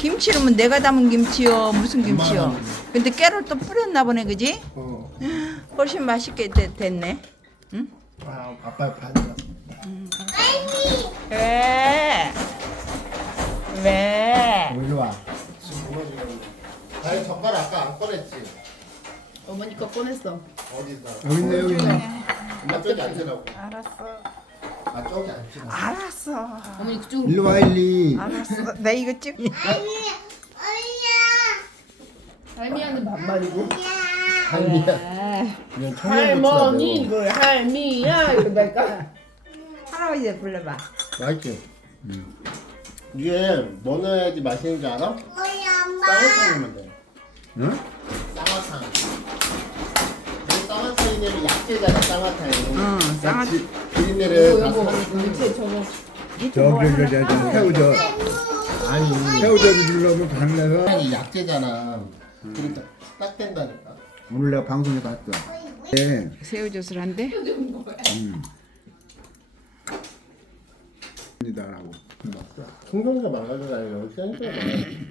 김치는 내가 담은 김치요. 무슨 김치요? 근데 깨를 또 뿌렸나 보네, 그지? 훨씬 맛있게 됐네. 응? 아, 아빠 반이다. 왜? 왜? 이리 와. 아니 젓가락 아까 안 꺼냈지? 어머니 거 꺼냈어. 어디서? 여기 있네 여기 있네. 나 저기 앉으라고. 알았어. 아 저기 앉지. 알았어. 어머니 그쪽으로. 일로 와 일리. 알았어. 나 이거 찍. 할미야는 반말이고. 할미야. 그냥 할머니 그 할미야 이러니까. 할아버지 불러봐. 맛있지? 이게 뭐 넣어야지 맛있는 줄 알아? 쌍화탕 넣으면 돼. 응? 쌍화탕. 이 쌍화탕이냐면 약재잖아 쌍화탕이. 응, 쌍화. 비린내를 다 여보 사는 밑에 저거. 저기 새우젓. 아니 새우젓을 눌러면 강내서. 쌍화탕이 약재잖아. 그러니까 딱 된다니까. 오늘 내가 방송에 봤어. 네. 새우젓을 한대? 입니다라고. 풍경가 망가져가지고 생각보다